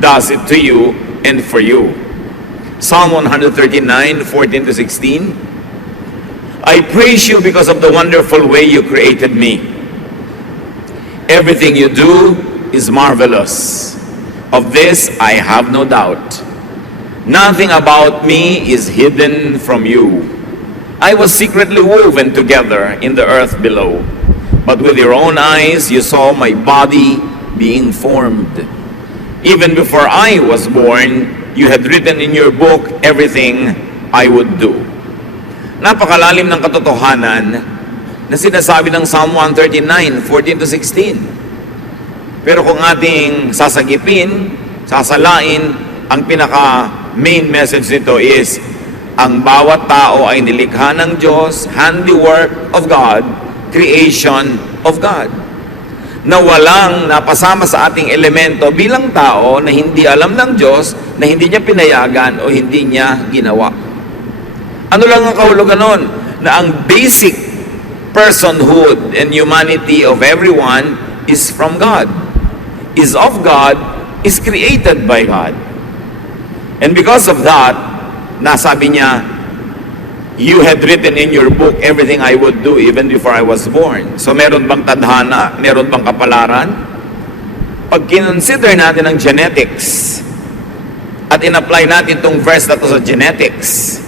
does it to you and for you. Psalm 139:14-16. I praise you because of the wonderful way you created me. Everything you do is marvelous. Of this I have no doubt. Nothing about me is hidden from you. I was secretly woven together in the earth below. But with your own eyes you saw my body being formed. Even before I was born, you had written in your book everything I would do. Napakalalim ng katotohanan na sinasabi ng Psalm 139:14-16. Pero kung ating sasagipin, sasalain, ang pinaka main message nito is, ang bawat tao ay nilikha ng Diyos, handiwork of God, creation of God, na walang napasama sa ating elemento bilang tao na hindi alam ng Diyos, na hindi niya pinayagan o hindi niya ginawa. Ano lang ang kahulugan nun? Na ang basic personhood and humanity of everyone is from God, is of God, is created by God. And because of that, nasabi niya, you had written in your book everything I would do even before I was born. So meron bang tadhana? Meron bang kapalaran? Pag kinonsider natin ang genetics at in-apply natin itong verse na to sa genetics,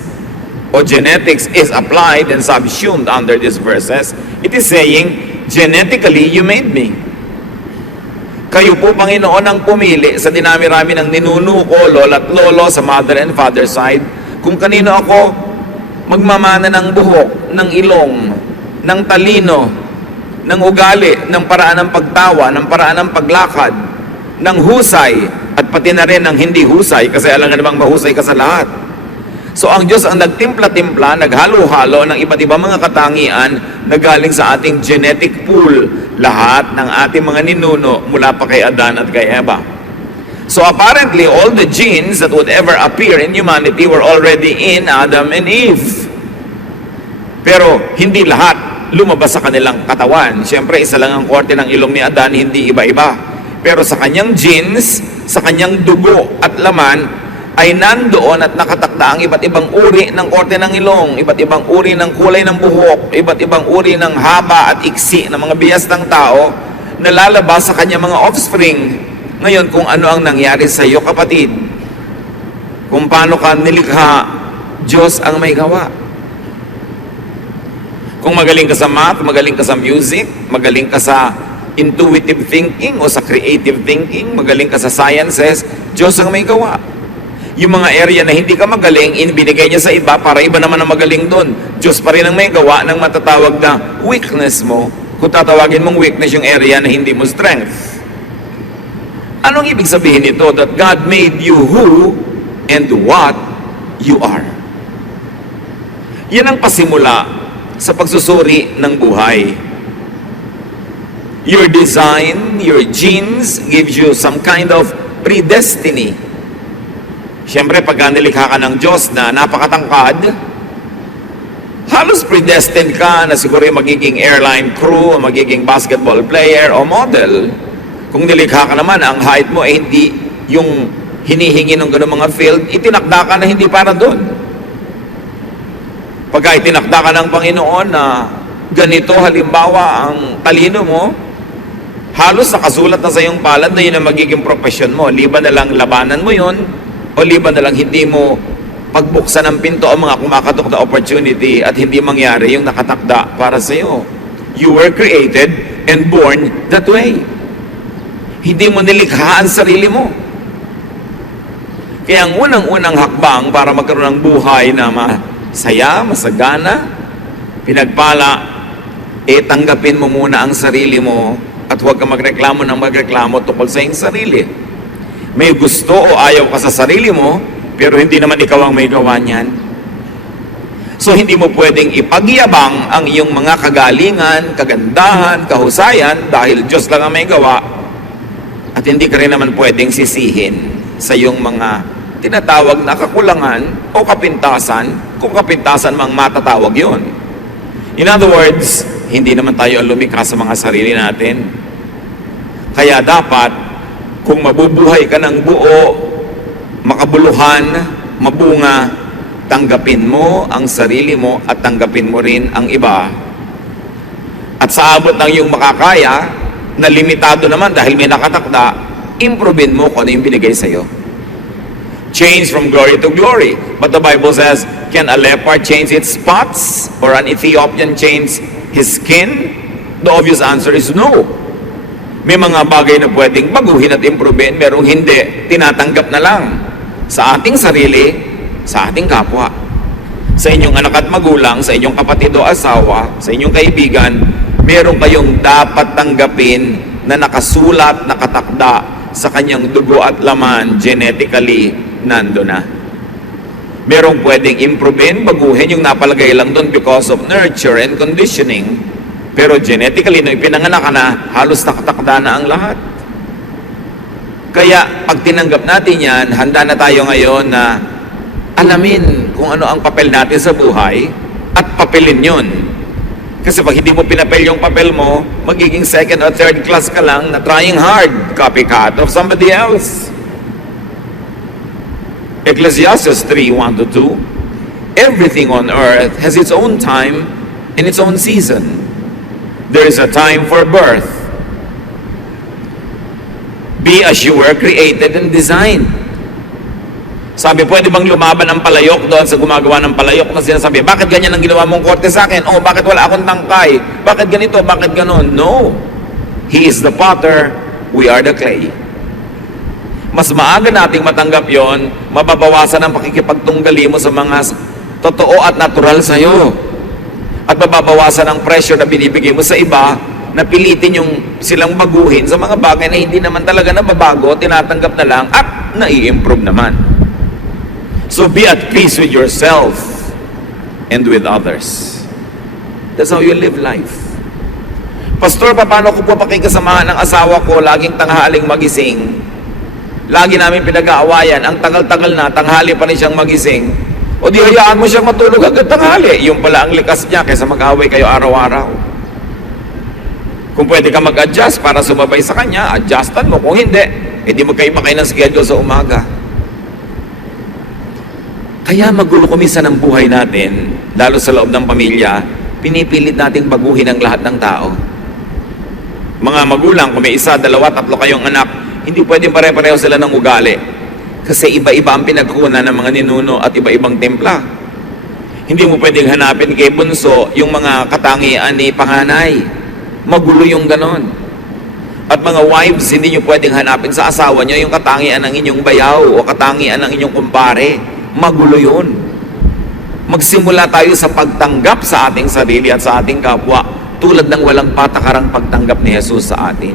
o genetics is applied and subsumed under these verses, it is saying, genetically you made me. Kayo po, Panginoon, ang pumili sa dinami-rami ng ninuno ko, lola at lolo sa mother and father side, kung kanino ako magmamana ng buhok, ng ilong, ng talino, ng ugali, ng paraan ng pagtawa, ng paraan ng paglakad, ng husay, at pati na rin ng hindi husay, kasi alam nga namang mahusay ka sa lahat. So ang Diyos ang nagtimpla-timpla, naghalo-halo ng iba't ibang mga katangian na galing sa ating genetic pool, lahat ng ating mga ninuno mula pa kay Adan at kay Eva. So apparently, all the genes that would ever appear in humanity were already in Adam and Eve. Pero hindi lahat lumabas sa kanilang katawan. Siyempre, isa lang ang korte ng ilong ni Adan, hindi iba-iba. Pero sa kanyang genes, sa kanyang dugo at laman, ay nandoon at nakatakda ang iba't ibang uri ng korte ng ilong, iba't ibang uri ng kulay ng buhok, iba't ibang uri ng haba at iksi ng mga biyas ng tao na lalabas sa kanyang mga offspring. Ngayon, kung ano ang nangyari sa iyo, kapatid, kung paano ka nilikha, Diyos ang may gawa. Kung magaling ka sa math, magaling ka sa music, magaling ka sa intuitive thinking o sa creative thinking, magaling ka sa sciences, Diyos ang may gawa. Yung mga area na hindi ka magaling, binigay niya sa iba para iba naman ang magaling doon. Diyos pa rin ang may gawa ng matatawag na weakness mo, kung tatawagin mong weakness yung area na hindi mo strength. Anong ibig sabihin nito? That God made you who and what you are. Yan ang pasimula sa pagsusuri ng buhay. Your design, your genes gives you some kind of predestiny. Siyempre, pag nilikha ka ng Diyos na napakatangkad, halos predestined ka na siguro yung magiging airline crew, magiging basketball player o model. Kung nilikha ka naman, ang height mo ay hindi yung hinihingi ng gano'ng mga field, itinakda ka na hindi para doon. Pagka itinakda ka ng Panginoon na ganito halimbawa ang talino mo, halos nakasulat na sa iyong palad na yun ang magiging profession mo. Liban na lang labanan mo yun, o liban na lang hindi mo pagbuksan ng pinto o mga kumakatok na opportunity at hindi mangyari yung nakatakda para sa iyo. You were created and born that way. Hindi mo nilikha ang sarili mo. Kaya ang unang-unang hakbang para magkaroon ng buhay na masaya, masagana, pinagpala, tanggapin mo muna ang sarili mo at huwag ka magreklamo ng magreklamo tungkol sa iyong sarili. May gusto o ayaw ka sa sarili mo, pero hindi naman ikaw ang may gawa niyan. So hindi mo pwedeng ipagyabang ang iyong mga kagalingan, kagandahan, kahusayan dahil Diyos lang ang may gawa, at hindi ka rin naman pwedeng sisihin sa iyong mga tinatawag na kakulangan o kapintasan, kung kapintasan mang matatawag yon. In other words, hindi naman tayo lumikha sa mga sarili natin. Kaya dapat, Kung mabubuhay ka ng buo, makabuluhan, mabunga, tanggapin mo ang sarili mo at tanggapin mo rin ang iba. At sa abot ng iyong makakaya, na limitado naman dahil may nakatakda, improvein mo kung ano yung binigay sa'yo. Change from glory to glory. But the Bible says, can a leopard change its spots? Or an Ethiopian change his skin? The obvious answer is no. May mga bagay na pwedeng baguhin at improvein, merong hindi, tinatanggap na lang. Sa ating sarili, sa ating kapwa. Sa inyong anak at magulang, sa inyong kapatid o asawa, sa inyong kaibigan, meron kayong dapat tanggapin na nakasulat, nakatakda sa kanyang dugo at laman, genetically, nando na. Merong pwedeng improvein, baguhin yung napalagay lang doon because of nurture and conditioning. Pero genetically, nung ipinanganak ka na, halos nakatakda na ang lahat. Kaya, pag tinanggap natin yan, handa na tayo ngayon na alamin kung ano ang papel natin sa buhay at papelin yun. Kasi pag hindi mo pinapel yung papel mo, magiging second or third class ka lang na trying hard, copycat of somebody else. Ecclesiastes 3:1-2, everything on earth has its own time and its own season. There is a time for birth. Be as you were created and designed. Sabi, pwede bang lumaban ang palayok doon sa gumagawa ng palayok na sinasabi, bakit ganyan ang ginawa mong korte sa akin? Oh, bakit wala akong tangkay? Bakit ganito? Bakit ganon? No. He is the potter, we are the clay. Mas maaga nating matanggap yon, mababawasan ang pakikipagtunggali mo sa mga totoo at natural sa'yo. At mababawasan ang pressure na binibigay mo sa iba na pilitin yung silang baguhin sa mga bagay na hindi naman talaga nababago, tinatanggap na lang at nai-improve naman. So be at peace with yourself and with others. That's how you live life. Pastor, paano ko po pakikasamahan ng asawa ko laging tanghaling magising? Lagi namin pinag-aawayan, ang tagal-tagal na, tanghali pa rin siyang magising. O di hayaan mo siyang matulog hanggang tanghali. Yung pala ang likas niya kaysa mag-away kayo araw-araw. Kung pwede ka mag-adjust para sumabay sa kanya, adjustan mo. Kung hindi, edi magkaiba kayo ng schedule sa umaga. Kaya magulo kuminsan ang buhay natin, lalo sa loob ng pamilya, pinipilit nating baguhin ang lahat ng tao. Mga magulang, kung may isa, dalawa, tatlo kayong anak, hindi pwedeng pare-pareho sila ng ugali. Kasi iba-iba ang pinagkunan ng mga ninuno at iba-ibang templa. Hindi mo pwedeng hanapin kay bunso yung mga katangian ni panganay. Magulo yung ganon. At mga wives, hindi nyo pwedeng hanapin sa asawa nyo yung katangian ng inyong bayaw o katangian ng inyong kumpare. Magulo yun. Magsimula tayo sa pagtanggap sa ating sarili at sa ating kapwa tulad ng walang patakarang pagtanggap ni Jesus sa atin.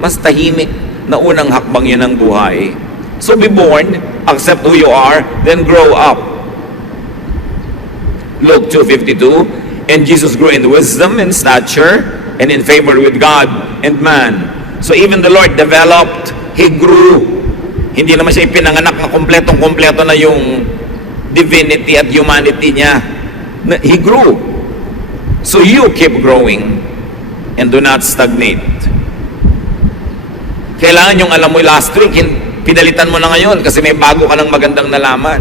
Mas tahimik na unang hakbang yun ng buhay. So be born, accept who you are, then grow up. Luke 2:52, and Jesus grew in wisdom and stature and in favor with God and man. So even the Lord developed, He grew. Hindi naman siya ipinanganak na kompletong-kompleto na yung divinity at humanity niya. He grew. So you keep growing and do not stagnate. Kailangan yung alam mo last week, pinalitan mo na ngayon kasi may bago ka ng magandang nalaman.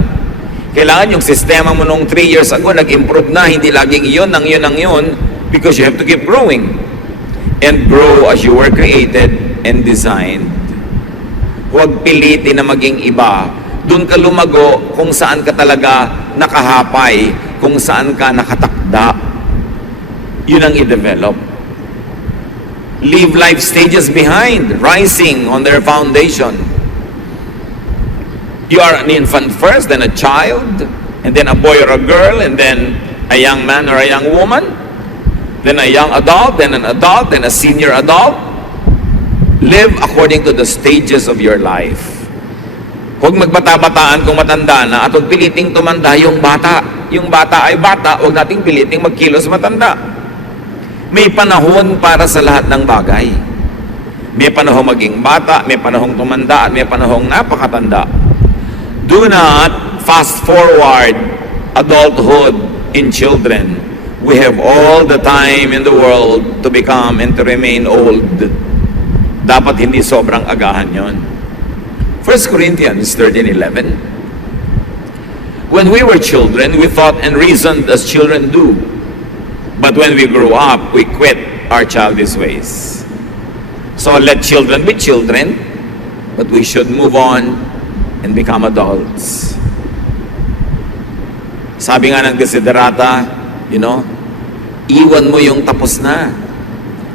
Kailangan yung sistema mo nung 3 years ago, nag-improve na, hindi laging iyon, ang yun, because you have to keep growing. And grow as you were created and designed. Huwag pilitin na maging iba. Doon ka lumago kung saan ka talaga nakahapay, kung saan ka nakatakda. Yun ang i-develop. Leave life stages behind, rising on their foundation. You are an infant first, then a child, and then a boy or a girl, and then a young man or a young woman, then a young adult, then an adult, then a senior adult. Live according to the stages of your life. Huwag magbata-bataan kung matanda na at huwag piliting tumanda yung bata. Yung bata ay bata, huwag nating piliting magkilos matanda. May panahon para sa lahat ng bagay. May panahong maging bata, may panahong tumanda, at may panahong napakatanda. Do not fast forward adulthood in children. We have all the time in the world to become and to remain old. Dapat hindi sobrang agahan yon. 1 Corinthians 13:11. When we were children, we thought and reasoned as children do. But when we grew up, we quit our childish ways. So let children be children, but we should move on and become adults. Sabi nga ng Desiderata, iwan mo yung tapos na.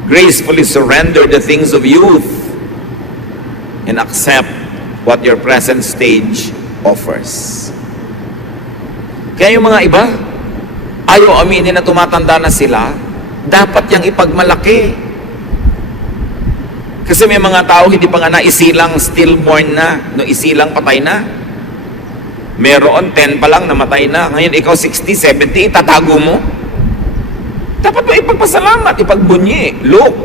Gracefully surrender the things of youth and accept what your present stage offers. Kaya yung mga iba, ayaw aminin na tumatanda na sila, dapat yang ipagmalaki. Kasi may mga tao hindi pa nga naisilang stillborn na, no isilang patay na. Meron 10 pa lang namatay na. Ngayon ikaw 60, 70, tatago mo. Dapat mo ipagpasalamat, ipagbunyi. Look,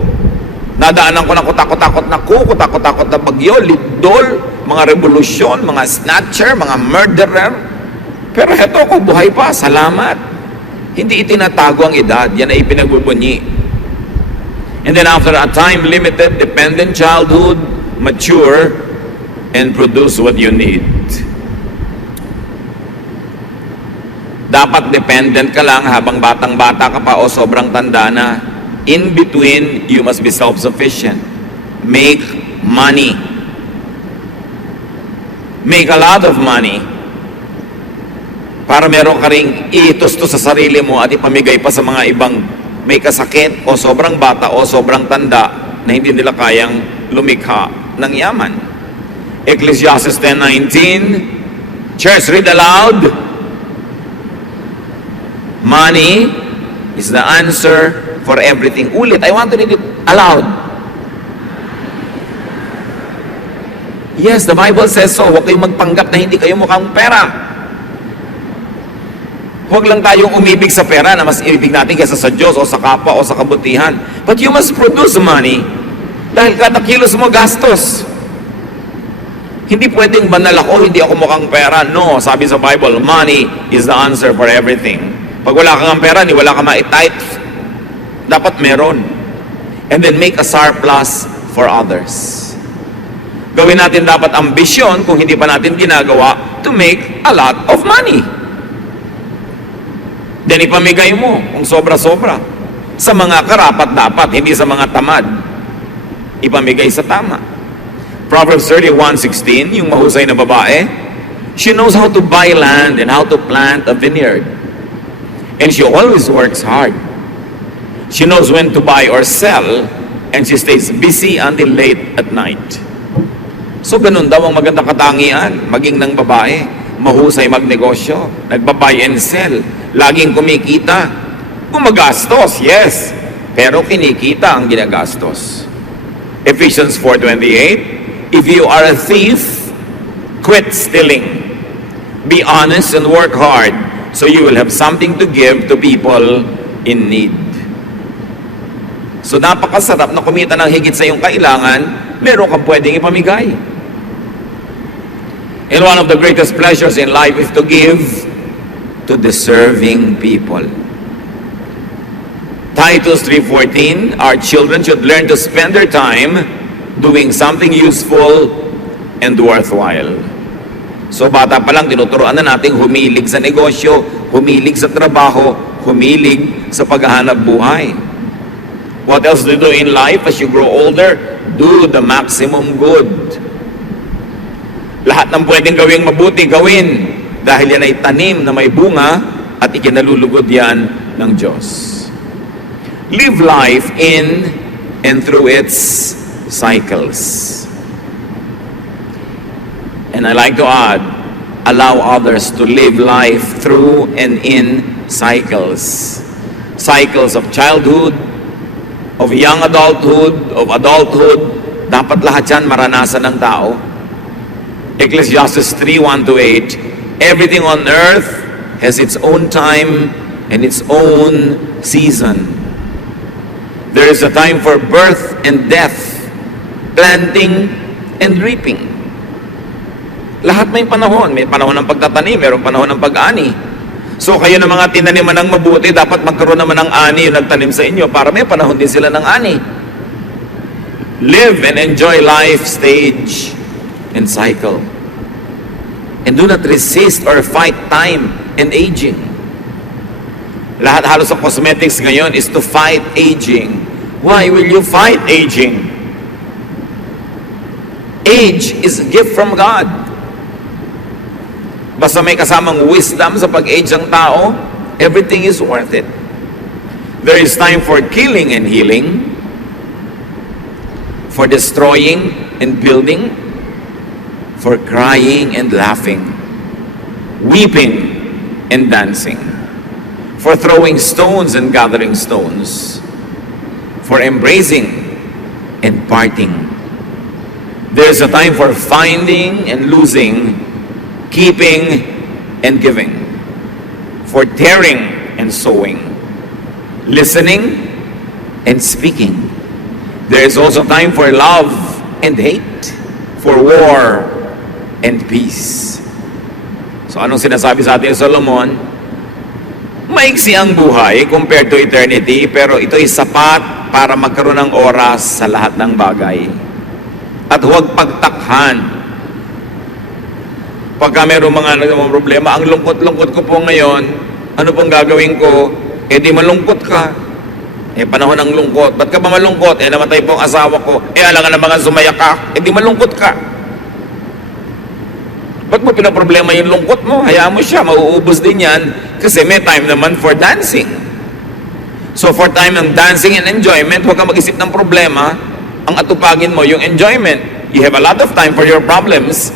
nadaanan ko ng kutakot-takot na kutakot-takot na bagyo, lindol, mga revolusyon, mga snatcher, mga murderer. Pero heto ko, buhay pa, salamat. Hindi itinatago ang edad, yan ay ipinagbubunyi. And then after a time-limited, dependent childhood, mature, and produce what you need. Dapat dependent ka lang habang batang-bata ka pa o sobrang tanda na. In between, you must be self-sufficient. Make money. Make a lot of money. Para meron ka ring itustos sa sarili mo at ipamigay pa sa mga ibang may kasakit o sobrang bata o sobrang tanda na hindi nila kayang lumikha ng yaman. Ecclesiastes 10:19. Church, read aloud. Money is the answer for everything. Ulit, I want to read it aloud. Yes, the Bible says so. Huwag kayong magpanggap na hindi kayo mukhang pera. Huwag lang tayong umibig sa pera na mas ibig natin kaysa sa Diyos o sa kapwa o sa kabutihan. But you must produce money dahil kada kilos mo gastos. Hindi pwedeng banal ako, hindi ako mukhang pera. No, sabi sa Bible, money is the answer for everything. Pag wala kang pera, wala kang ma-tithe, dapat meron. And then make a surplus for others. Gawin natin dapat ambisyon kung hindi pa natin ginagawa to make a lot of money. Then ipamigay mo kung sobra-sobra sa mga karapat-dapat, hindi sa mga tamad. Ipamigay sa tama. Proverbs 31:16, yung mahusay na babae, she knows how to buy land and how to plant a vineyard. And she always works hard. She knows when to buy or sell, and she stays busy until late at night. So ganun daw ang magandang katangian, maging ng babae, mahusay magnegosyo, nagba-buy and sell, laging kumikita, gumagastos, yes, pero kinikita ang ginagastos. Ephesians 4:28, if you are a thief, quit stealing. Be honest and work hard, so you will have something to give to people in need. So napakasarap na kumita ng higit sa iyong kailangan, meron kang pwedeng ipamigay. And one of the greatest pleasures in life is to give to deserving people. Titus 3:14, our children should learn to spend their time doing something useful and worthwhile. So bata pa lang, tinuturoan na natin humilig sa negosyo, humilig sa trabaho, humilig sa paghahanap buhay. What else do you do in life as you grow older? Do the maximum good. Lahat ng pwedeng gawing mabuti, gawin. Dahil yan ay tanim na may bunga at ikinalulugod yan ng Diyos. Live life in and through its cycles. And I like to add, allow others to live life through and in cycles. Cycles of childhood, of young adulthood, of adulthood. Dapat lahat yan maranasan ng tao. Ecclesiastes 3:1-8, everything on earth has its own time and its own season. There is a time for birth and death, planting and reaping. Lahat may panahon. May panahon ng pagtatanim, mayroong panahon ng pag-ani. So kayo na mga tinaniman ng mabuti, dapat magkaroon naman ng ani yung nagtanim sa inyo para may panahon din sila ng ani. Live and enjoy life stage and cycle. And do not resist or fight time and aging. Lahat halos sa cosmetics ngayon is to fight aging. Why will you fight aging? Age is a gift from God. Basta may kasamang wisdom sa pag-age ng tao, everything is worth it. There is time for killing and healing, for destroying and building, for crying and laughing, weeping and dancing, for throwing stones and gathering stones, for embracing and parting. There is a time for finding and losing, keeping and giving, for tearing and sowing, listening and speaking. There is also time for love and hate, for war and peace. So anong sinasabi sa atin Solomon? Maiksi ang buhay compared to eternity, pero ito'y sapat para magkaroon ng oras sa lahat ng bagay. At huwag pagtakhan. Pagka mayroong mga problema, ang lungkot-lungkot ko po ngayon, ano pong gagawin ko? Eh di malungkot ka. Eh panahon ng lungkot. Ba't ka ba malungkot? Eh namatay po ang asawa ko. Eh alangan na mga sumaya ka. Eh di malungkot ka. Ba't mo pinaproblema yung lungkot mo? Hayaan mo siya, mauubos din yan. Kasi may time naman for dancing. So for time ng dancing and enjoyment, huwag kang mag-isip ng problema. Ang atupagin mo yung enjoyment. You have a lot of time for your problems.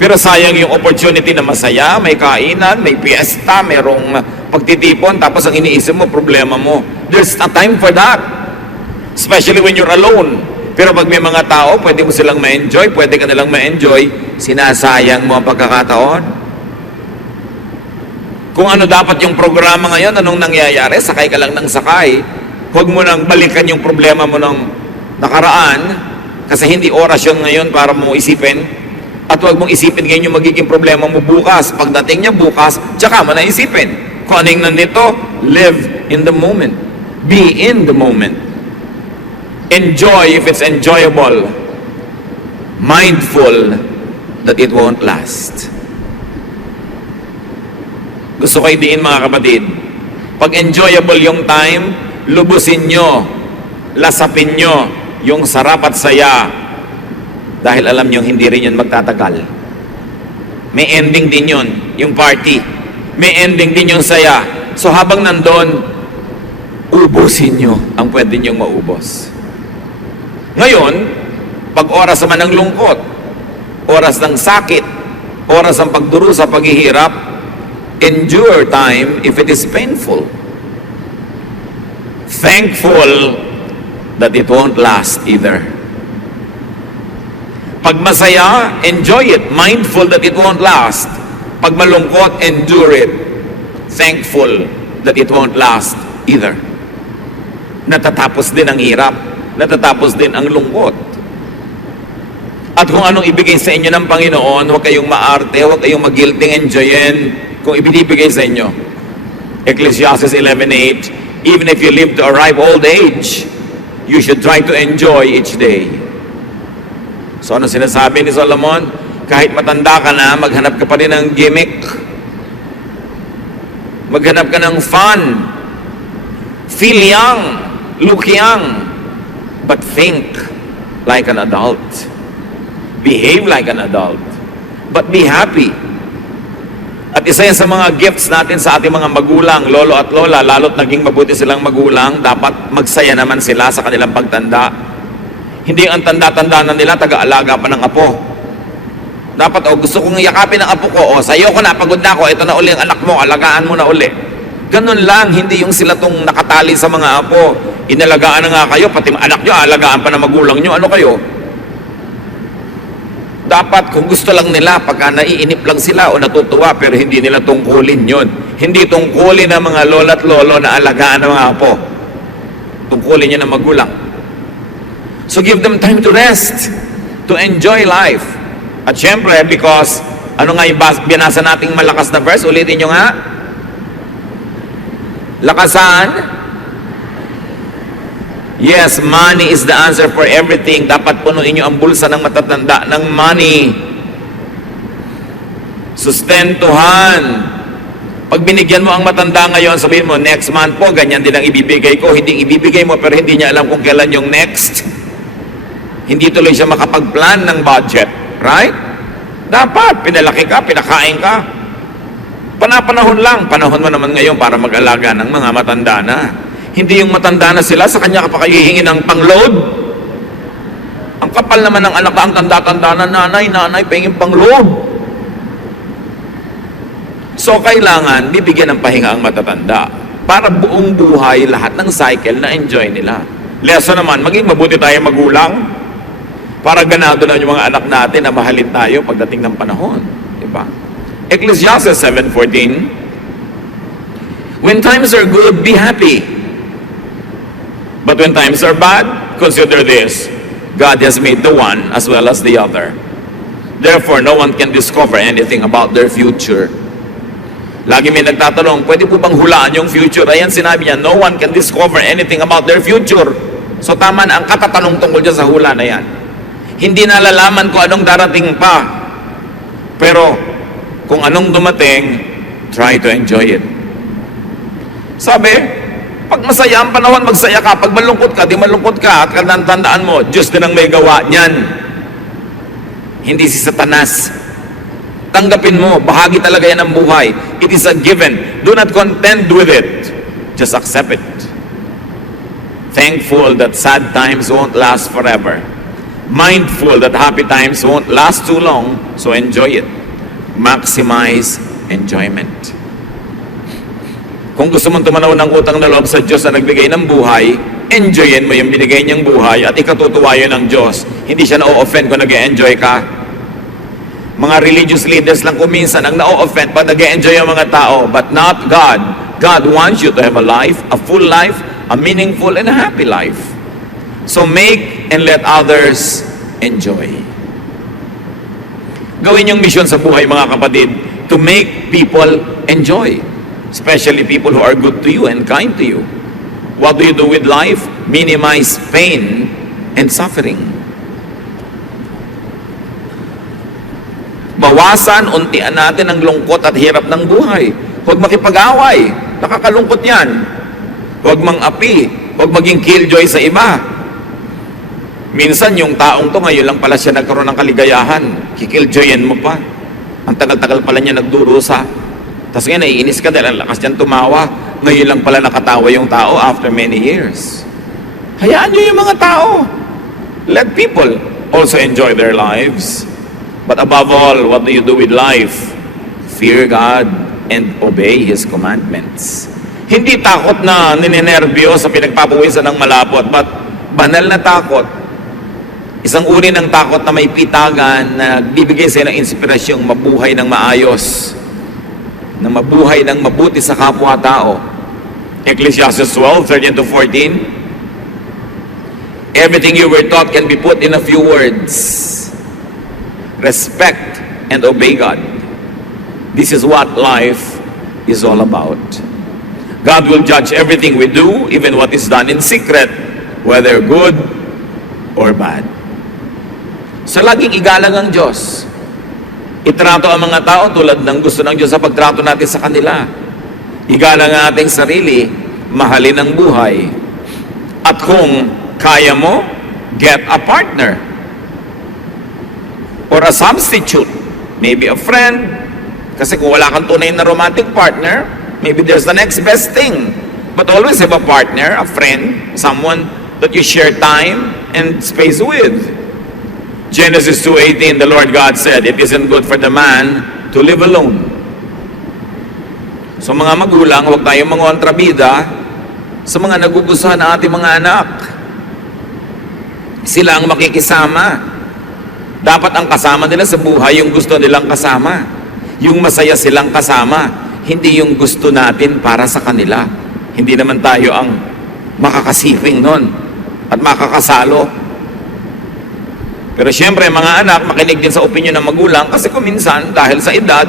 Pero sayang yung opportunity na masaya, may kainan, may fiesta, mayroong pagtitipon, tapos ang iniisip mo, problema mo. There's a time for that. Especially when you're alone. Pero pag may mga tao, pwede mo silang ma-enjoy, pwede ka nilang ma-enjoy, sinasayang mo ang pagkakataon. Kung ano dapat yung programa ngayon, anong nangyayari, sakay ka lang ng sakay. Huwag mo nang balikan yung problema mo ng nakaraan, kasi hindi oras yun ngayon para mo isipin. At huwag mong isipin ngayon yung magiging problema mo bukas. Pagdating niya bukas, tsaka mo na isipin. Kung ano yung nandito, live in the moment. Be in the moment. Enjoy if it's enjoyable. Mindful that it won't last. Gusto ko idiin mga kapatid, pag enjoyable yung time, lubusin nyo, lasapin nyo yung sarap at saya, dahil alam nyo hindi rin yun magtatagal. May ending din yun, yung party. May ending din yung saya. So habang nandun, ubusin nyo ang pwede nyong maubos. Ngayon, pag oras naman ng lungkot, oras ng sakit, oras ng pagdurusa, paghihirap, endure time if it is painful. Thankful that it won't last either. Pag masaya, enjoy it. Mindful that it won't last. Pag malungkot, endure it. Thankful that it won't last either. Natatapos din ang hirap. Natatapos din ang lungkot. At kung anong ibigay sa inyo ng Panginoon, huwag kayong maarte, huwag kayong mag-guilting enjoyin kung ibinibigay sa inyo. Ecclesiastes 11:8, even if you live to a ripe old age, you should try to enjoy each day. So ano sinasabi ni Solomon? Kahit matanda ka na, maghanap ka pa rin ng gimmick. Maghanap ka ng fun. Feel young. Look young. But think like an adult. Behave like an adult. But be happy. At isa yan sa mga gifts natin sa ating mga magulang, lolo at lola, lalo't naging mabuti silang magulang, dapat magsaya naman sila sa kanilang pagtanda. Hindi ang tanda-tanda na nila, taga-alaga pa ng apo. Dapat, gusto kong yakapin ang apo ko, sayo ko na, pagod na ako, ito na uli ang anak mo, alagaan mo na uli. Ganun lang, hindi yung sila tong nakatali sa mga apo. Inalagaan na nga kayo, pati anak nyo, alagaan pa ng magulang nyo, ano kayo? Dapat, kung gusto lang nila, pagka naiinip lang sila o natutuwa, pero hindi nila tungkulin yon. Hindi tungkulin ng mga lola at lolo na alagaan ng mga apo. Tungkulin nyo ng magulang. So give them time to rest, to enjoy life. At syempre, because, ano nga yung binasa nating malakas na verse? Ulitin nyo nga. Lakasan Yes, money is the answer for everything. Dapat punuin nyo ang bulsa ng matatanda ng money. Sustentuhan. Pag binigyan mo ang matanda ngayon, sabihin mo, next month po, ganyan din ang ibibigay ko. Hindi ibibigay mo, pero hindi niya alam kung kailan yung next. Hindi tuloy siya makapag-plan ng budget. Right? Dapat, pinalaki ka, pinakain ka. Panahon lang. Panahon mo naman ngayon para mag-alaga ng mga matanda na. Hindi yung matanda na sila, sa kanya ka pa kayo hihingi ng pang-load. Ang kapal naman ng anak ka, ang tanda-tanda na nanay, pahingin pang-load. So, kailangan bibigyan ng pahinga ang matatanda para buong buhay lahat ng cycle na enjoy nila. Lesson naman, maging mabuti tayo magulang para ganado na yung mga anak natin na mahalin tayo pagdating ng panahon. Diba? Ecclesiastes 7:14, when times are good, be happy. But when times are bad, consider this: God has made the one as well as the other. Therefore, no one can discover anything about their future. Lagi may nagtatanong, pwede po bang hulaan yung future? Ayan, sinabi niya, no one can discover anything about their future. So tama na ang katatanong tungkol dyan sa hula na yan. Hindi nalalaman ko anong darating pa. Pero, kung anong dumating, try to enjoy it. Sabi, pag masaya ang panahon, magsaya ka. Pag malungkot ka, di malungkot ka. At tandaan mo, Diyos din ang may gawa niyan. Hindi si Satanas. Tanggapin mo, bahagi talaga yan ng buhay. It is a given. Do not contend with it. Just accept it. Thankful that sad times won't last forever. Mindful that happy times won't last too long. So enjoy it. Maximize enjoyment. Kung gusto mong tumanaw ng utang na loob sa Diyos na nagbigay ng buhay, enjoyin mo yung binigay niyang buhay at ikatutuwa yun ng Diyos. Hindi siya na-o-offend kung nag-e-enjoy ka. Mga religious leaders lang kuminsan ang na-o-offend pag nag-e-enjoy ang mga tao, but not God. God wants you to have a life, a full life, a meaningful and a happy life. So make and let others enjoy. Gawin yung mission sa buhay, mga kapatid, to make people enjoy. Especially people who are good to you and kind to you. What do you do with life? Minimize pain and suffering. Bawasan, untian natin ang lungkot at hirap ng buhay. Huwag makipag-away. Nakakalungkot yan. Huwag mang-api. Huwag maging killjoy sa iba. Minsan yung taong to, ngayon lang pala siya nagkaroon ng kaligayahan. Kikilljoyin mo pa. Ang tagal-tagal pala niya nagdurusa. Tapos ngayon, naiinis ka dahil ang lakas niyang tumawa. Ngayon lang pala nakatawa yung tao after many years. Hayaan niyo yung mga tao. Let people also enjoy their lives. But above all, what do you do with life? Fear God and obey His commandments. Hindi takot na ninenervyo sa pinagpapawisan ng malapot, but banal na takot. Isang uri ng takot na may pitagan na bibigay sa'yo ng inspirasyong mabuhay ng maayos, na mabuhay ng mabuti sa kapwa-tao. Ecclesiastes 12:13-14. Everything you were taught can be put in a few words. Respect and obey God. This is what life is all about. God will judge everything we do, even what is done in secret, whether good or bad. So laging igalang ang Diyos. Itrato ang mga tao tulad ng gusto ng Diyos sa pagtrato natin sa kanila. Igalang ang ating sarili, mahalin ang buhay. At kung kaya mo, get a partner. Or a substitute. Maybe a friend. Kasi kung wala kang tunay na romantic partner, maybe there's the next best thing. But always have a partner, a friend, someone that you share time and space with. Genesis 2:18, the Lord God said, it isn't good for the man to live alone. So mga magulang, huwag tayong mangontrabida sa mga nagugustuhan ng ating mga anak. Sila ang makikisama. Dapat ang kasama nila sa buhay, yung gusto nilang kasama. Yung masaya silang kasama. Hindi yung gusto natin para sa kanila. Hindi naman tayo ang makakasiping nun at makakasalo. Pero siyempre, mga anak, makinig din sa opinion ng magulang kasi kung minsan, dahil sa edad,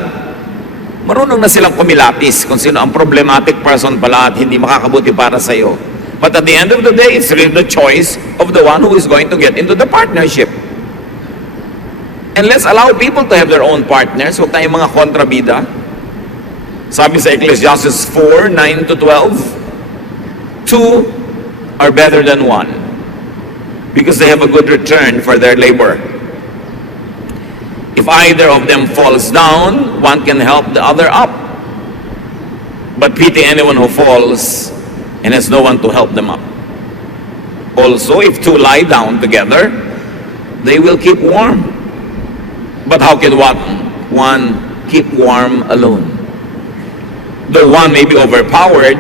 marunong na silang kumilatis kung sino ang problematic person pala at hindi makakabuti para sa iyo. But at the end of the day, it's really the choice of the one who is going to get into the partnership. And let's allow people to have their own partners. Huwag tayong mga kontrabida. Sabi sa Ecclesiastes 4, 9 to 12, two are better than one because they have a good return for their labor. If either of them falls down, one can help the other up. But pity anyone who falls and has no one to help them up. Also, if two lie down together, they will keep warm. But how can one keep warm alone? Though one may be overpowered,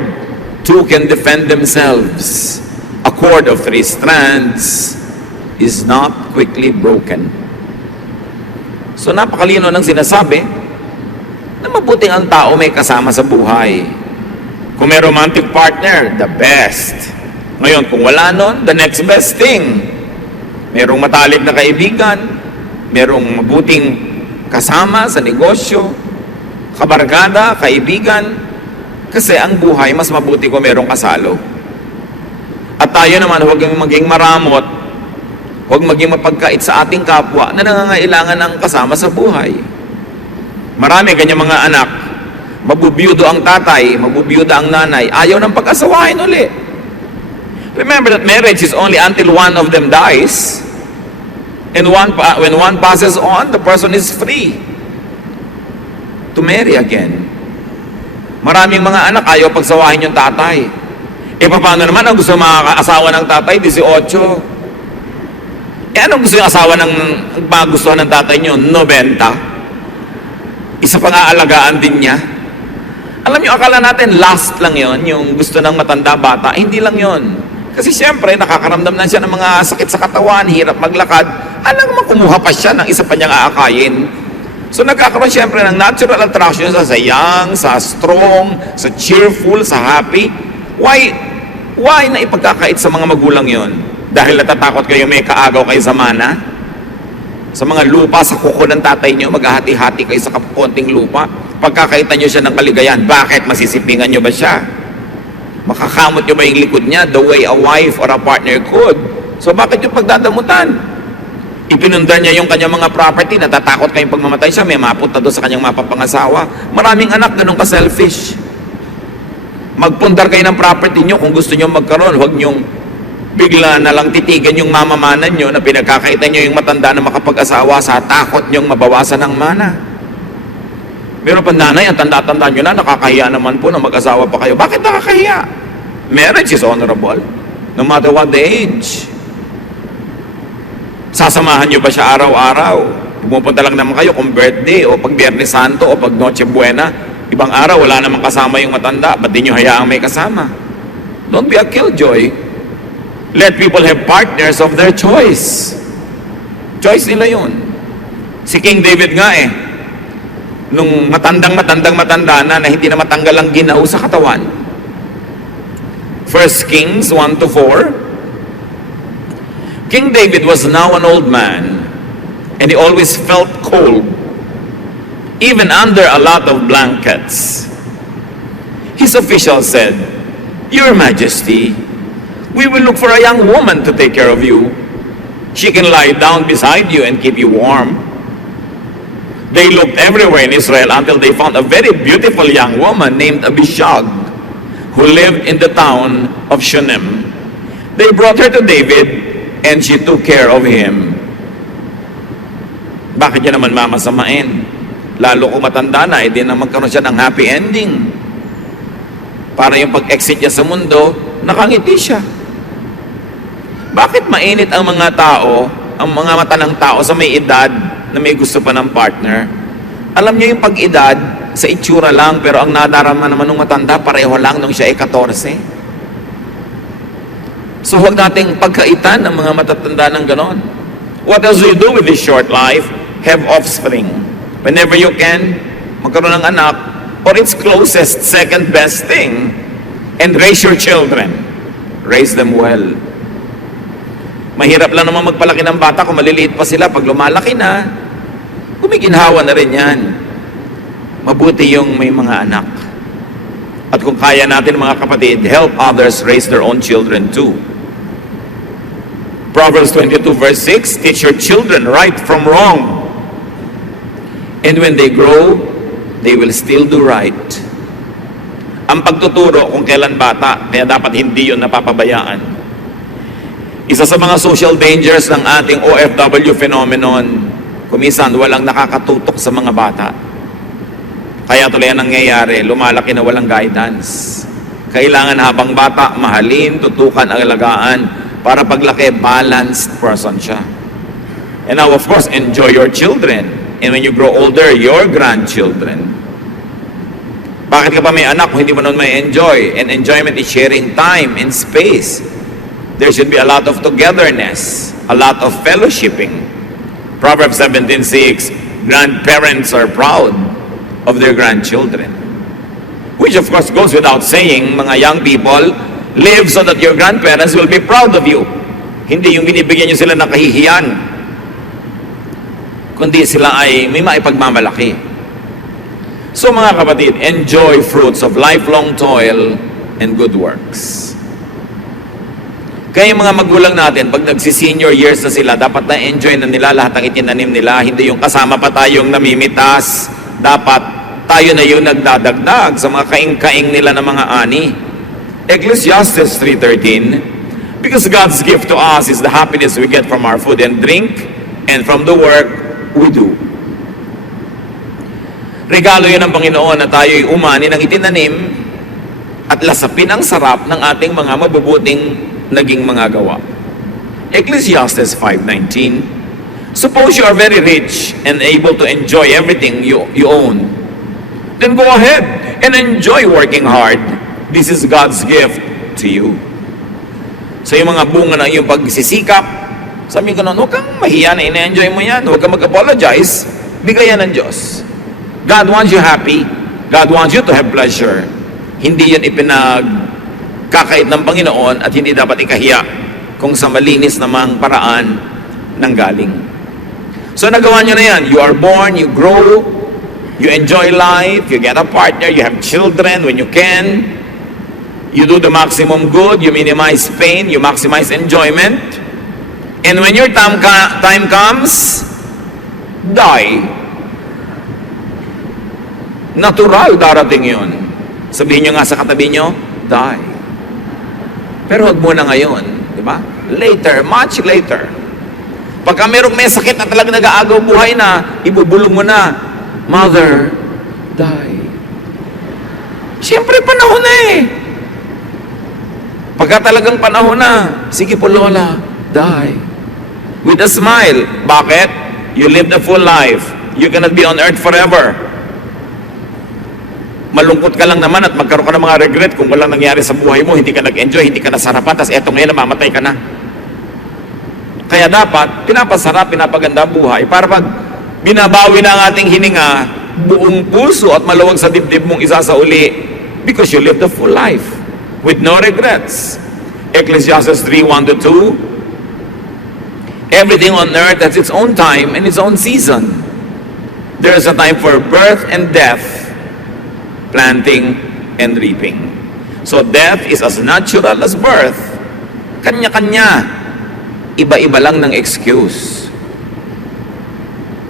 two can defend themselves. A cord of 3 strands is not quickly broken. So napakalino ng sinasabi na mabuting ang tao may kasama sa buhay. Kung may romantic partner, the best. Ngayon, kung wala nun, the next best thing. Merong matalik na kaibigan, merong mabuting kasama sa negosyo, kabarkada, kaibigan, kasi ang buhay mas mabuti kung merong kasalo. At tayo naman, huwag maging maramot, huwag maging mapagkait sa ating kapwa na nangangailangan ng kasama sa buhay. Marami ganyan mga anak, mabubiyudo ang tatay, mabubiyuda ang nanay, ayaw ng pag-asawahin uli. Remember that marriage is only until one of them dies. And when one passes on, the person is free to marry again. Maraming mga anak ayaw pagsawahin yung tatay. E paano naman ang gusto makakaasawa ng tatay? 18. Anong gusto yung asawa ng magustuhan ng tatay nyo? 90. Isa pang aalagaan din niya. Alam nyo, akala natin last lang yon, yung gusto ng matanda bata. Hindi lang yon. Kasi siyempre, nakakaramdam na siya ng mga sakit sa katawan, hirap maglakad. Alam mo, kumuha pa siya ng isa pa niyang aakayin. So nagkakaroon siyempre ng natural attraction sa young, sa strong, sa cheerful, sa happy. Why na ipagkakait sa mga magulang yon? Dahil natatakot kayo may kaagaw kayo sa mana? Sa mga lupa, sa kuko ng tatay nyo, maghahati-hati kayo sa konting lupa. Pagkakaitan nyo siya ng kaligayahan, bakit? Masisipingan nyo ba siya? Makakamot nyo ba yung likod niya the way a wife or a partner could? So bakit yung pagdadamutan? Ipinundar niya yung kanyang mga property, natatakot kayong pagmamatay siya, may mapunta doon sa kanyang mapapangasawa. Maraming anak ganun ka-selfish. Magpundar kayo ng property nyo kung gusto nyo magkaroon, huwag nyong bigla na lang titigan yung mamamanan nyo na pinagkakaitan nyo yung matanda na makapag-asawa sa takot nyong mabawasan ng mana. Meron pa nanay, ang tanda-tanda nyo na, nakakahiya naman po na mag-asawa pa kayo. Bakit nakakahiya? Marriage is honorable, no matter what the age. Sasamahan nyo ba siya araw-araw? Pumupunta lang naman kayo kung birthday, o pag Biyernes Santo, o pag Noche Buena. Ibang araw, wala namang kasama yung matanda. Ba't di nyo hayaang may kasama? Don't be a killjoy. Let people have partners of their choice. Choice nila yun. Si King David nga nung matanda na hindi na matanggal ang ginaw sa katawan. 1 Kings 1 to 4. King David was now an old man, and he always felt cold, even under a lot of blankets. His officials said, "Your Majesty, we will look for a young woman to take care of you. She can lie down beside you and keep you warm." They looked everywhere in Israel until they found a very beautiful young woman named Abishag, who lived in the town of Shunem. They brought her to David, and she took care of him. Bakit niya naman mamasamain? Lalo kung matanda na, hindi na magkaroon siya ng happy ending. Para yung pag-exit niya sa mundo, nakangiti siya. Bakit mainit ang mga tao, ang mga mata ng tao sa may edad na may gusto pa ng partner? Alam niyo yung pag-edad, sa itsura lang, pero ang nadarama naman ng matanda, pareho lang nung siya ay 14. So huwag nating pagkaitan ng mga matatanda ng ganon. What else do you do with this short life? Have offspring. Whenever you can, magkaroon ng anak, or its closest, second best thing, and raise your children. Raise them well. Mahirap lang naman magpalaki ng bata kung maliliit pa sila. Pag lumalaki na, kumiginhawa na rin yan. Mabuti yung may mga anak. At kung kaya natin mga kapatid, help others raise their own children too. Proverbs 22 verse 6, teach your children right from wrong. And when they grow, they will still do right. Ang pagtuturo kung kailan bata, kaya dapat hindi yun napapabayaan. Isa sa mga social dangers ng ating OFW phenomenon, kumisan walang nakakatutok sa mga bata. Kaya tuloy ang nangyayari, lumalaki na walang guidance. Kailangan habang bata, mahalin, tutukan, alagaan, para paglaki, balanced person siya. And now, of course, enjoy your children. And when you grow older, your grandchildren. Bakit ka pa may anak kung hindi mo nun may enjoy? And enjoyment is sharing time and space. There should be a lot of togetherness, a lot of fellowshipping. Proverbs 17:6, grandparents are proud of their grandchildren. Which of course goes without saying, mga young people, live so that your grandparents will be proud of you. Hindi yung binibigyan nyo sila ng kahihiyan, kundi sila ay may maipagmamalaki. So mga kapatid, enjoy fruits of lifelong toil and good works. Kaya yung mga magulang natin, pag nagsi-senior years na sila, dapat na-enjoy na nila lahat ng itinanim nila. Hindi yung kasama pa tayong namimitas. Dapat tayo na yung nagdadagdag sa mga kaing-kaing nila ng mga ani. Ecclesiastes 3:13, because God's gift to us is the happiness we get from our food and drink and from the work we do. Regalo yun ng Panginoon na tayo'y umani ng itinanim at lasapin ang sarap ng ating mga mabubuting naging mga gawa. Ecclesiastes 5:19, suppose you are very rich and able to enjoy everything you own. Then go ahead and enjoy working hard. This is God's gift to you. So yung mga bunga ng iyong pagsisikap, sabi ko noon, huwag kang mahiya na ina-enjoy mo yan. Huwag kang mag-apologize. Bigayan ng Diyos. God wants you happy. God wants you to have pleasure. Hindi yan ipinagkakait ng Panginoon at hindi dapat ikahiya kung sa malinis namang paraan ng galing. So nagawa nyo na yan. You are born, you grow, you enjoy life, you get a partner, you have children when you can. You do the maximum good, you minimize pain, you maximize enjoyment. And when your time comes, die. Natural darating yun. Sabihin nyo nga sa katabi nyo, die. Pero huwag muna ngayon, di ba? Later, much later. Pagka may sakit na talaga nag-aagaw buhay na, ibubulong mo na, mother, die. Siyempre, panahon na eh. Pagka talagang panahon na, sige po lola, die. With a smile. Bakit? You lived a full life. You cannot be on earth forever. Malungkot ka lang naman at magkaroon ka ng mga regret kung walang nangyari sa buhay mo, hindi ka nag-enjoy, hindi ka nasarapan, tapos eto ngayon namamatay ka na. Kaya dapat, pinapasarap, pinapaganda ang buhay para pag binabawi na ang ating hininga, buong puso at maluwag sa dibdib mong isasauli because you lived a full life with no regrets. Ecclesiastes 3:1-2, everything on earth has its own time and its own season. There is a time for birth and death, planting and reaping. So death is as natural as birth. Kanya-kanya. Iba-iba lang ng excuse.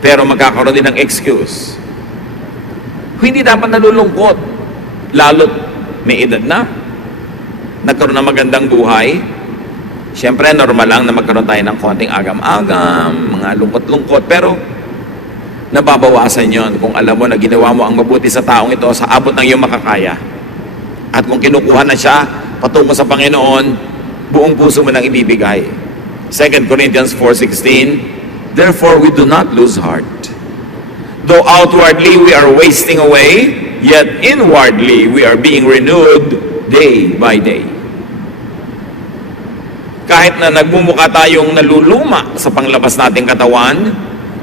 Pero magkakaroon din ng excuse. Hindi dapat nalulungkot. Lalo't may edad na. Nagkaroon ng magandang buhay. Siyempre, normal lang na magkaroon tayo ng konting agam-agam, mga lungkot-lungkot. Pero, nababawasan yon kung alam mo na ginawa mo ang mabuti sa taong ito sa abot ng iyong makakaya. At kung kinukuha na siya, patungo sa Panginoon, buong puso mo nang ibibigay. 2 Corinthians 4:16, therefore we do not lose heart. Though outwardly we are wasting away, yet inwardly we are being renewed day by day. Kahit na nagmumukha tayong naluluma sa panglabas nating katawan,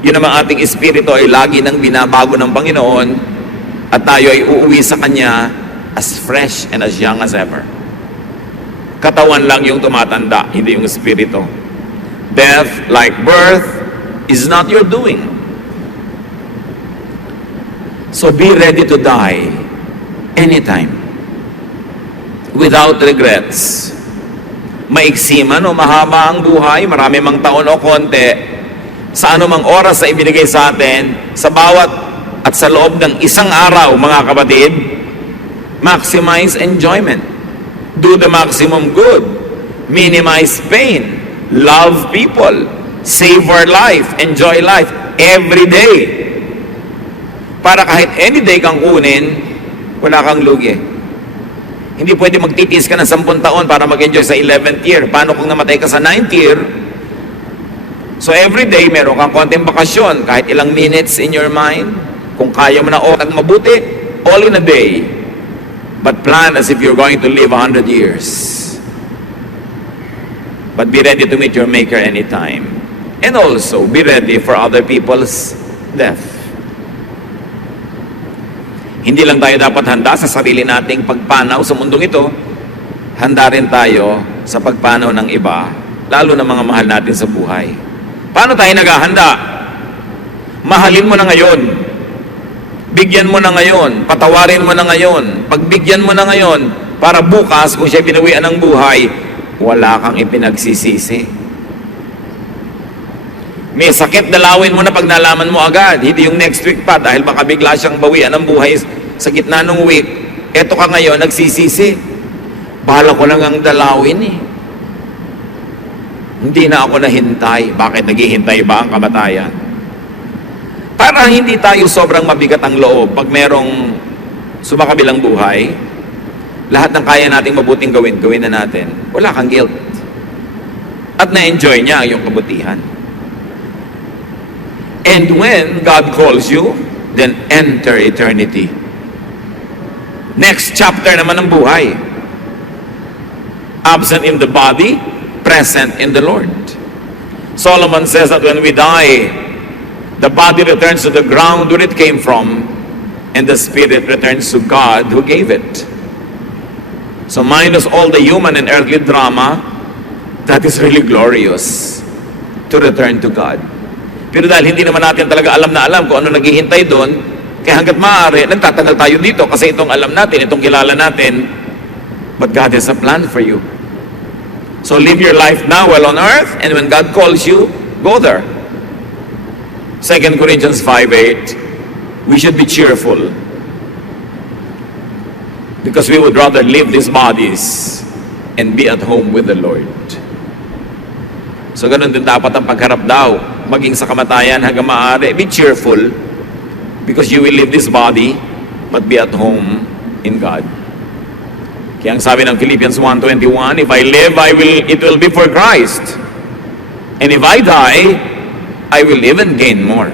yun naman ating espiritu ay lagi nang binabago ng Panginoon at tayo ay uuwi sa Kanya as fresh and as young as ever. Katawan lang yung tumatanda, hindi yung espiritu. Death, like birth, is not your doing. So be ready to die anytime. without regrets. Maiksi man o mahaba ang buhay, marami mang taon o konti, sa anumang oras na ibinigay sa atin, sa bawat at sa loob ng isang araw, mga kapatid, maximize enjoyment. Do the maximum good. Minimize pain. Love people. Savor life. Enjoy life. Every day. Para kahit any day kang kunin, wala kang lugi. Hindi pwede magtitiis ka ng 10 taon para mag-enjoy sa 11th year. Paano kung namatay ka sa 9th year? So every day, meron kang konting bakasyon. Kahit ilang minutes in your mind. Kung kaya mo na mabuti, all in a day. But plan as if you're going to live 100 years. But be ready to meet your Maker anytime. And also, be ready for other people's death. Hindi lang tayo dapat handa sa sarili nating pagpanaw sa mundong ito, handa rin tayo sa pagpanaw ng iba, lalo na mga mahal natin sa buhay. Paano tayo naghahanda? Mahalin mo na ngayon. Bigyan mo na ngayon. Patawarin mo na ngayon. Pagbigyan mo na ngayon, para bukas, kung siya binawian ng buhay, wala kang ipinagsisisi. May sakit, dalawin mo na pag nalaman mo agad. Hindi yung next week pa dahil baka bigla siyang bawian ng buhay sa gitna ng week. Eto ka ngayon, nagsisisi. Bahala ko lang ang dalawin eh. Hindi na ako nahintay. Bakit naghihintay ba ang kamatayan? Para hindi tayo sobrang mabigat ang loob pag merong sumakabilang buhay, lahat ng kaya nating mabuting gawin, gawin na natin. Wala kang guilt. At na-enjoy niya yung kabutihan. And when God calls you, then enter eternity. Next chapter naman ng buhay. Absent in the body, present in the Lord. Solomon says that when we die, the body returns to the ground where it came from, and the spirit returns to God who gave it. So minus all the human and earthly drama, that is really glorious to return to God. Pero dahil hindi naman natin talaga alam na alam kung ano naghihintay doon, kaya hanggat maaari, nagtatagal tayo dito kasi itong alam natin, itong kilala natin, but God has a plan for you. So live your life now while on earth, and when God calls you, go there. 2 Corinthians 5:8, we should be cheerful because we would rather leave these bodies and be at home with the Lord. So ganun din dapat ang pagharap daw, maging sa kamatayan hanggang maaari. Be cheerful because you will leave this body but be at home in God. Kaya ang sabi ng Philippians 1:21, if I live, it will be for Christ. And if I die, I will even gain more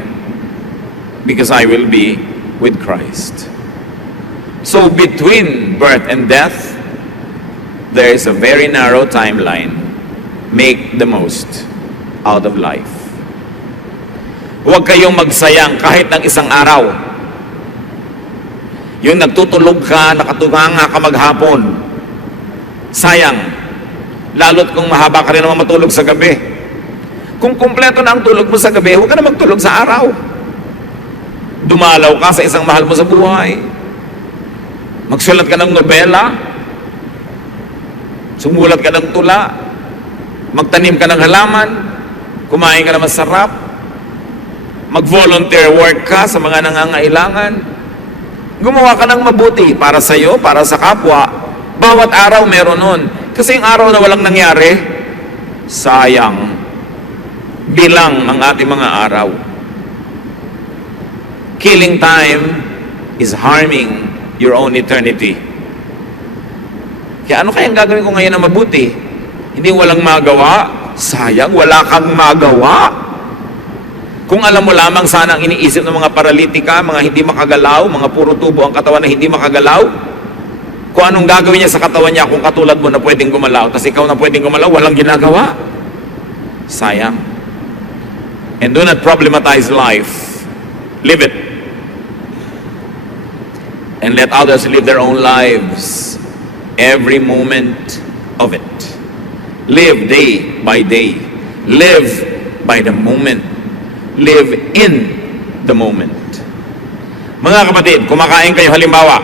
because I will be with Christ. So between birth and death, there is a very narrow timeline. Make the most out of life. Huwag kayong magsayang kahit ng isang araw. Yung nagtutulog ka, nakatunganga ka maghapon, sayang. Lalo't kung mahaba ka rin naman matulog sa gabi. Kung kumpleto na ang tulog mo sa gabi, huwag ka na magtulog sa araw. Dumalaw ka sa isang mahal mo sa buhay. Magsulat ka ng nobela. Sumulat ka ng tula. Magtanim ka ng halaman. Kumain ka na masarap. Mag-volunteer work ka sa mga nangangailangan. Gumawa ka ng mabuti para sa iyo, para sa kapwa. Bawat araw meron nun. Kasi yung araw na walang nangyari, sayang. Bilang ng ating mga araw. Killing time is harming your own eternity. Kaya ano kayang gagawin ko ngayon na mabuti? Hindi walang magawa? Sayang, wala kang magawa. Kung alam mo lamang sana ang iniisip ng mga paralitika, mga hindi makagalaw, mga puro tubo ang katawan na hindi makagalaw, kung anong gagawin niya sa katawan niya kung katulad mo na pwedeng gumalaw, tapos ikaw na pwedeng gumalaw, walang ginagawa. Sayang. And do not problematize life. Live it. And let others live their own lives. Every moment of it. Live day by day. Live by the moment. Live in the moment. Mga kapatid, kumakain kayo halimbawa,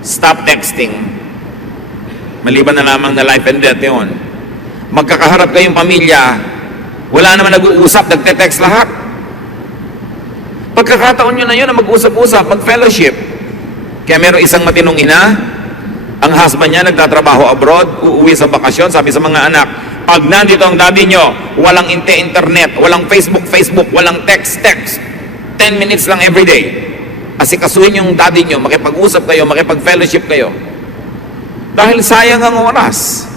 Stop texting. Maliban na lamang na life and death yun. Magkakaharap kayong pamilya, wala naman nag-uusap, nagte-text lahat. Pagkakataon nyo na yun na mag-usap-usap, mag-fellowship. Kaya meron isang matinong ina, ang husband niya nagtatrabaho abroad, uuwi sa bakasyon, sabi sa mga anak, pag nandito ang daddy nyo, walang internet, walang Facebook, walang text. 10 minutes lang every day. Asikasuhin yung daddy nyo, makipag-usap kayo, makipag-fellowship kayo. Dahil sayang ang oras.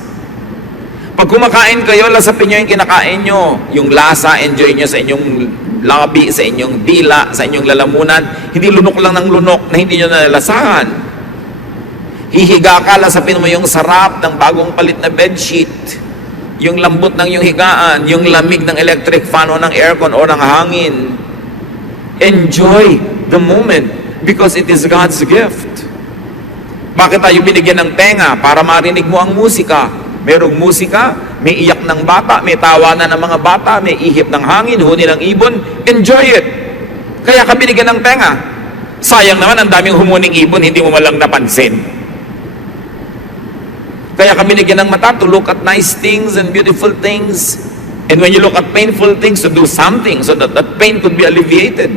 Pag kumakain kayo, lasapin nyo yung kinakain nyo. Yung lasa, enjoy nyo sa inyong labi, sa inyong dila, sa inyong lalamunan. Hindi lunok lang ng lunok na hindi nyo nalalasahan. Hihiga ka, lasapin mo yung sarap ng bagong palit na bedsheet. Yung lambot ng yung higaan, yung lamig ng electric fan o ng aircon o ng hangin. Enjoy the moment because it is God's gift. Bakit tayo binigyan ng tenga? Para marinig mo ang musika. Merong musika, may iyak ng bata, may tawanan ng mga bata, may ihip ng hangin, huni ng ibon. Enjoy it. Kaya ka binigyan ng tenga. Sayang naman, ang daming humuning ibon, hindi mo malang napansin. Kaya ka binigyan ng mata to look at nice things and beautiful things. And when you look at painful things, to do something so that that pain could be alleviated.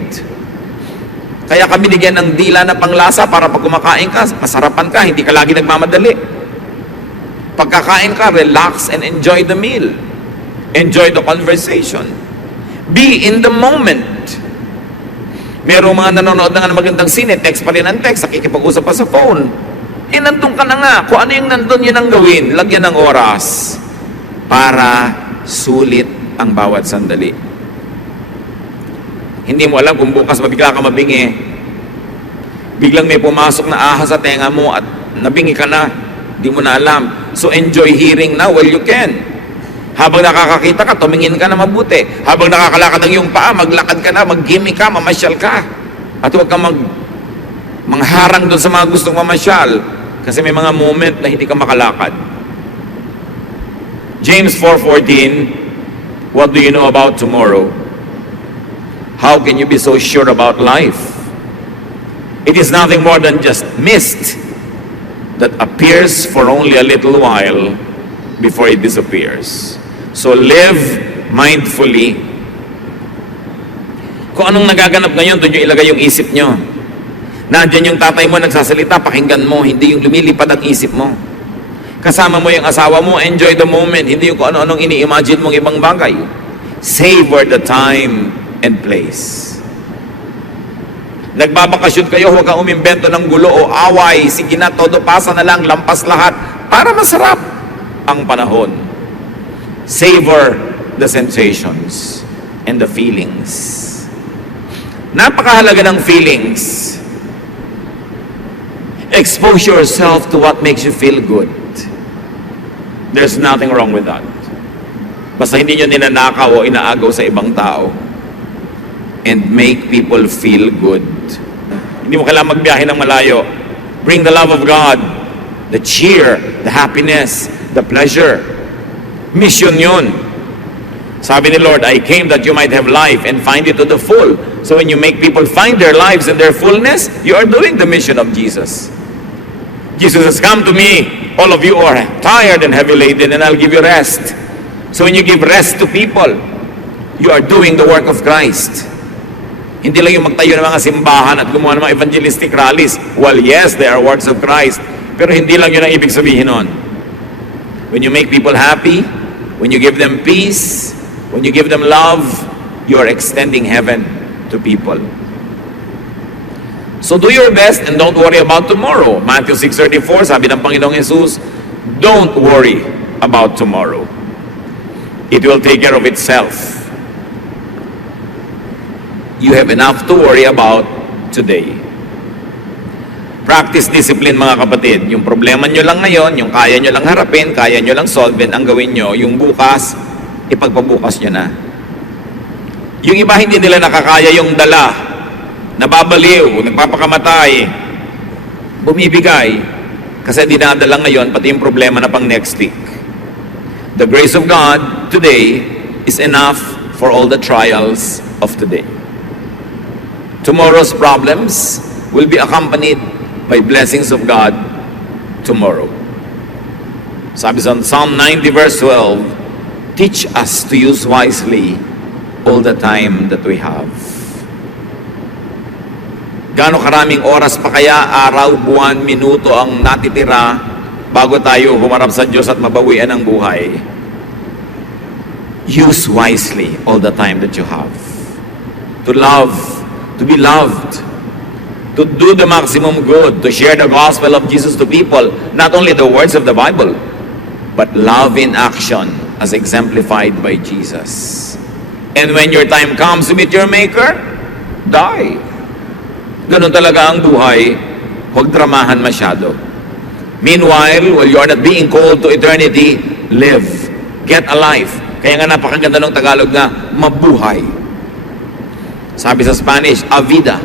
Kaya ka binigyan ng dila na panglasa para pag kumakain ka, masarapan ka, hindi ka lagi nagmamadali. Pagkakain ka, relax and enjoy the meal. Enjoy the conversation. Be in the moment. Merong mga nanonood na nga ng magandang sine, text pa rin ang text, nakikipag-usap pa sa phone. Eh, nandun ka na nga. Kung ano yung nandun, yun ang gawin. Lagyan ng oras para sulit ang bawat sandali. Hindi mo alam kung bukas mabigla ka mabingi. Biglang may pumasok na ahas sa tenga mo at nabingi ka na. Hindi mo na alam. So enjoy hearing now while you can. Habang nakakakita ka, tumingin ka na mabuti. Habang nakakalakad ang iyong paa, maglakad ka na, mag-gimmick ka, mamasyal ka. At huwag kang mangharang doon sa mga gustong mamasyal. Kasi may mga moment na hindi ka makalakad. James 4:14, what do you know about tomorrow? How can you be so sure about life? It is nothing more than just mist that appears for only a little while before it disappears. So live mindfully. Kung anong nagaganap ngayon, doon nyo ilagay yung isip nyo. Nandiyan yung tatay mo nagsasalita, pakinggan mo, hindi yung lumilipad ang isip mo. Kasama mo yung asawa mo, enjoy the moment, hindi yung kung ano-anong ini-imagine mong ibang bagay. Savor the time and place. Nagbabakasyon kayo, huwag kang umimbento ng gulo o away. Sige na, todo pasa na lang, lampas lahat. Para masarap ang panahon. Savor the sensations and the feelings. Napakahalaga ng feelings. Expose yourself to what makes you feel good. There's nothing wrong with that. Basta hindi nyo ninanakaw o inaagaw sa ibang tao. And make people feel good. Hindi mo kailangan magbiyahe ng malayo. Bring the love of God, the cheer, the happiness, the pleasure. Mission yun. Sabi ni Lord, I came that you might have life and find it to the full. So when you make people find their lives in their fullness, you are doing the mission of Jesus. Jesus has come to me, all of you are tired and heavy laden, and I'll give you rest. So when you give rest to people, you are doing the work of Christ. Hindi lang yung magtayo ng mga simbahan at gumawa ng mga evangelistic rallies. Well, yes, they are works of Christ. Pero hindi lang yun ang ibig sabihin nun. When you make people happy, when you give them peace, when you give them love, you are extending heaven to people. So do your best and don't worry about tomorrow. Matthew 6:34, sabi ng Panginoong Jesus, don't worry about tomorrow. It will take care of itself. You have enough to worry about today. Practice discipline, mga kapatid. Yung problema nyo lang ngayon, yung kaya nyo lang harapin, kaya nyo lang solve, ang gawin nyo, yung bukas, ipagpabukas nyo na. Yung iba hindi nila nakakaya yung dala, nababaliw, nagpapakamatay, bumibigay, kasi dinadala ngayon, pati yung problema na pang next week. The grace of God today is enough for all the trials of today. Tomorrow's problems will be accompanied by blessings of God tomorrow. Sabi sa Psalm 90 verse 12, teach us to use wisely all the time that we have. Gaano karaming oras pa kaya, araw, buwan, minuto ang natitira bago tayo humarap sa Diyos at mabawian ang buhay? Use wisely all the time that you have. To love, to be loved, to do the maximum good, to share the gospel of Jesus to people, not only the words of the Bible, but love in action as exemplified by Jesus. And when your time comes to meet your Maker, die. Ganun talaga ang buhay. Huwag dramahan masyado. Meanwhile, while you are not being called to eternity, live. Get alive. Kaya nga napakaganda ng Tagalog na mabuhay. Sabi sa Spanish, a vida.